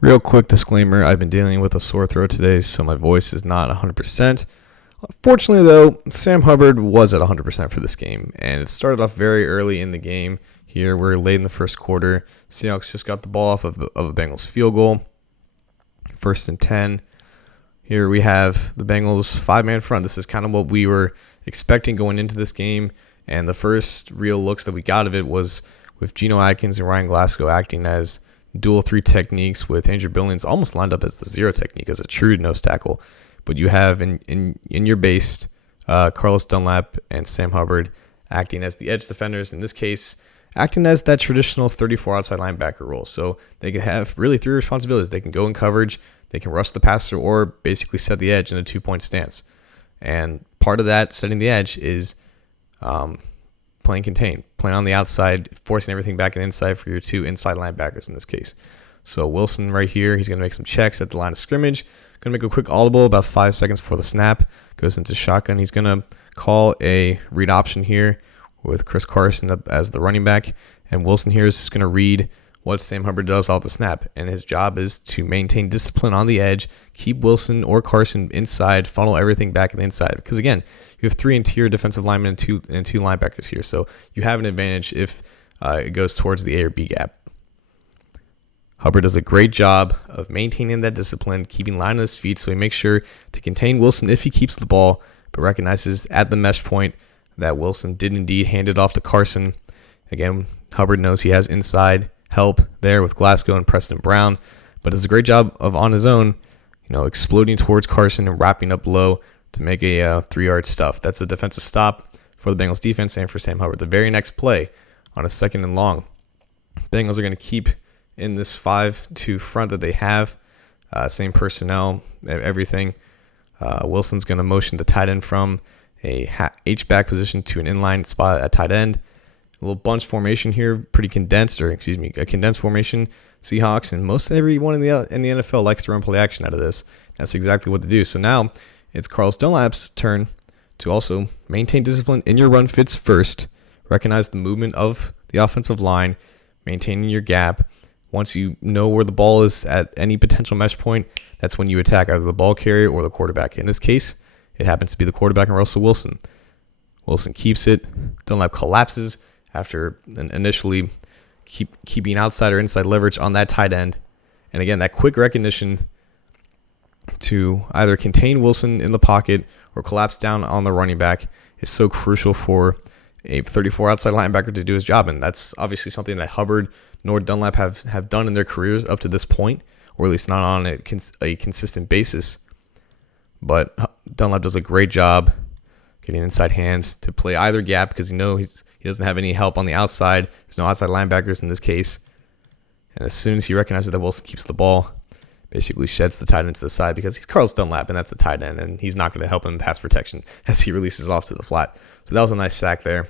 Real quick disclaimer, I've been dealing with a sore throat today, so my voice is not 100%. Fortunately, though, Sam Hubbard was at 100% for this game, and it started off very early in the game. Here, we're late in the first quarter. Seahawks just got the ball off of a Bengals field goal. 1st and 10. Here we have the Bengals 5-man front. This is kind of what we were expecting going into this game, and the first real looks that we got of it was with Geno Atkins and Ryan Glasgow acting as dual 3 techniques, with Andrew Billings almost lined up as the 0 technique, as a true nose tackle. But you have in your base Carlos Dunlap and Sam Hubbard acting as the edge defenders, in this case acting as that traditional 34 outside linebacker role. So they can have really 3 responsibilities. They can go in coverage, they can rush the passer, or basically set the edge in a 2-point stance. And part of that, setting the edge, is playing contain, playing on the outside, forcing everything back and inside for your 2 inside linebackers in this case. So Wilson right here, he's going to make some checks at the line of scrimmage. Going to make a quick audible about 5 seconds before the snap. Goes into shotgun. He's going to call a read option here with Chris Carson as the running back. And Wilson here is just going to read what Sam Hubbard does off the snap. And his job is to maintain discipline on the edge, keep Wilson or Carson inside, funnel everything back in the inside. Because again, you have 3 interior defensive linemen and two linebackers here. So you have an advantage if it goes towards the A or B gap. Hubbard does a great job of maintaining that discipline, keeping line on his feet, so he makes sure to contain Wilson if he keeps the ball, but recognizes at the mesh point that Wilson did indeed hand it off to Carson. Again, Hubbard knows he has inside help there with Glasgow and Preston Brown, but does a great job of, on his own, exploding towards Carson and wrapping up low to make a 3-yard stuff. That's a defensive stop for the Bengals defense and for Sam Hubbard. The very next play on a 2nd and long, Bengals are going to keep in this 5-2 front that they have. Same personnel, everything. Wilson's going to motion the tight end from a H-back position to an inline spot at tight end. A little bunch formation here, pretty condensed, a condensed formation. Seahawks and most everyone in the NFL likes to run play action out of this. That's exactly what to do. So now it's Carlos Dunlap's turn to also maintain discipline in your run fits first. Recognize the movement of the offensive line, maintaining your gap. Once you know where the ball is at any potential mesh point, that's when you attack either the ball carrier or the quarterback. In this case, it happens to be the quarterback and Russell Wilson. Wilson keeps it. Dunlap collapses after initially keeping outside or inside leverage on that tight end. And again, that quick recognition to either contain Wilson in the pocket or collapse down on the running back is so crucial for a 34 outside linebacker to do his job. And that's obviously something that Hubbard nor Dunlap have done in their careers up to this point, or at least not on a consistent basis. But Dunlap does a great job getting inside hands to play either gap, because he doesn't have any help on the outside. There's no outside linebackers in this case. And as soon as he recognizes that Wilson keeps the ball, basically sheds the tight end to the side, because he's Carlos Dunlap and that's the tight end, and he's not going to help him in pass protection as he releases off to the flat. So that was a nice sack there.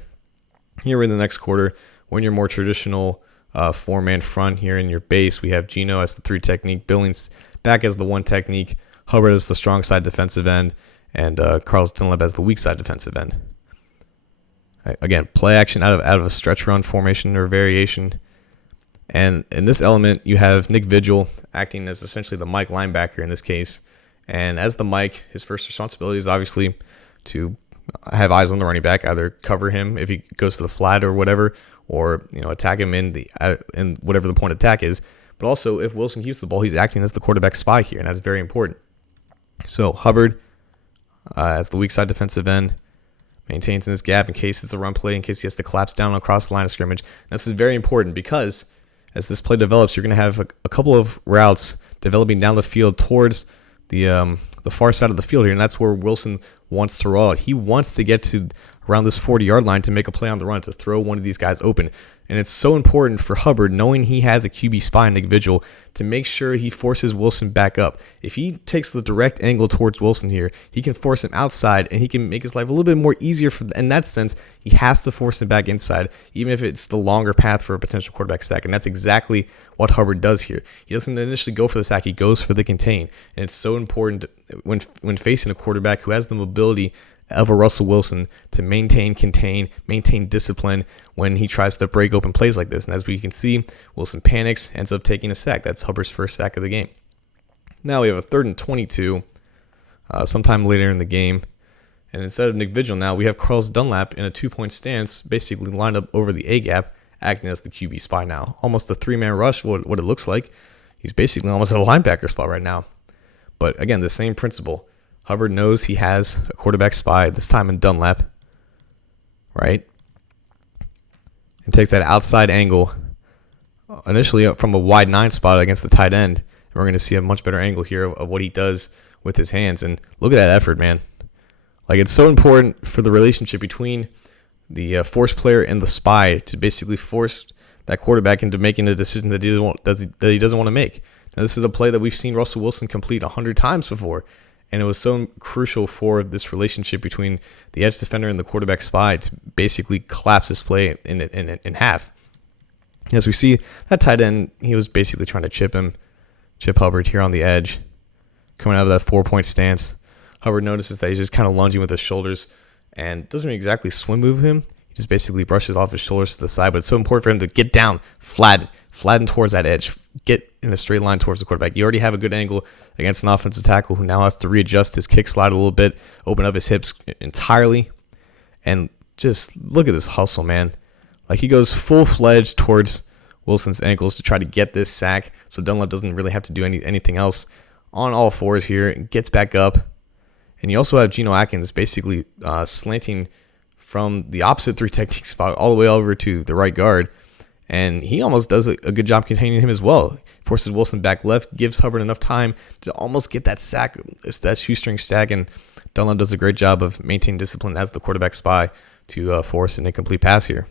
Here in the next quarter, when you're more traditional 4-man front here in your base, we have Geno as the 3 technique, Billings back as the 1 technique, Hubbard as the strong side defensive end, and Carlos Dunlap as the weak side defensive end. Again, play action out of a stretch run formation or variation. And in this element, you have Nick Vigil acting as essentially the Mike linebacker in this case. And as the Mike, his first responsibility is obviously to have eyes on the running back, either cover him if he goes to the flat or whatever, or attack him in whatever the point of attack is. But also, if Wilson keeps the ball, he's acting as the quarterback spy here, and that's very important. So Hubbard, as the weak side defensive end, maintains in his gap in case it's a run play, in case he has to collapse down across the line of scrimmage. And this is very important because as this play develops, you're going to have a couple of routes developing down the field towards the far side of the field here, and that's where Wilson wants to roll out. He wants to get to around this 40-yard line to make a play on the run, to throw one of these guys open. And it's so important for Hubbard, knowing he has a QB spy, Nick Vigil, to make sure he forces Wilson back up. If he takes the direct angle towards Wilson here, he can force him outside, and he can make his life a little bit more easier. In that sense, he has to force him back inside, even if it's the longer path for a potential quarterback sack. And that's exactly what Hubbard does here. He doesn't initially go for the sack, he goes for the contain. And it's so important when facing a quarterback who has the mobility of a Russell Wilson to maintain, contain, maintain discipline when he tries to break open plays like this. And as we can see, Wilson panics, ends up taking a sack. That's Hubbard's first sack of the game. Now we have a 3rd and 22 sometime later in the game. And instead of Nick Vigil now, we have Carlos Dunlap in a 2-point stance, basically lined up over the A-gap, acting as the QB spy now. Almost a 3-man rush, what it looks like. He's basically almost at a linebacker spot right now. But again, the same principle. Hubbard knows he has a quarterback spy, this time in Dunlap, right? And takes that outside angle, initially from a wide 9 spot against the tight end. And we're going to see a much better angle here of what he does with his hands. And look at that effort, man. Like, it's so important for the relationship between the force player and the spy to basically force that quarterback into making a decision that he doesn't want to make. Now, this is a play that we've seen Russell Wilson complete 100 times before, and it was so crucial for this relationship between the edge defender and the quarterback spy to basically collapse this play in half. As we see, that tight end, he was basically trying to chip Hubbard here on the edge, coming out of that 4-point stance. Hubbard notices that he's just kind of lunging with his shoulders and doesn't exactly swim move him. He just basically brushes off his shoulders to the side, but it's so important for him to get down, flatten towards that edge, get in a straight line towards the quarterback. You already have a good angle against an offensive tackle who now has to readjust his kick slide a little bit, open up his hips entirely, and just look at this hustle, man. Like, he goes full-fledged towards Wilson's ankles to try to get this sack, so Dunlap doesn't really have to do anything else. On all fours here, gets back up. And you also have Geno Atkins basically slanting from the opposite 3 technique spot all the way over to the right guard. And he almost does a good job containing him as well. Forces Wilson back left, gives Hubbard enough time to almost get that sack, that shoestring stack. And Dunlap does a great job of maintaining discipline as the quarterback spy to force an incomplete pass here.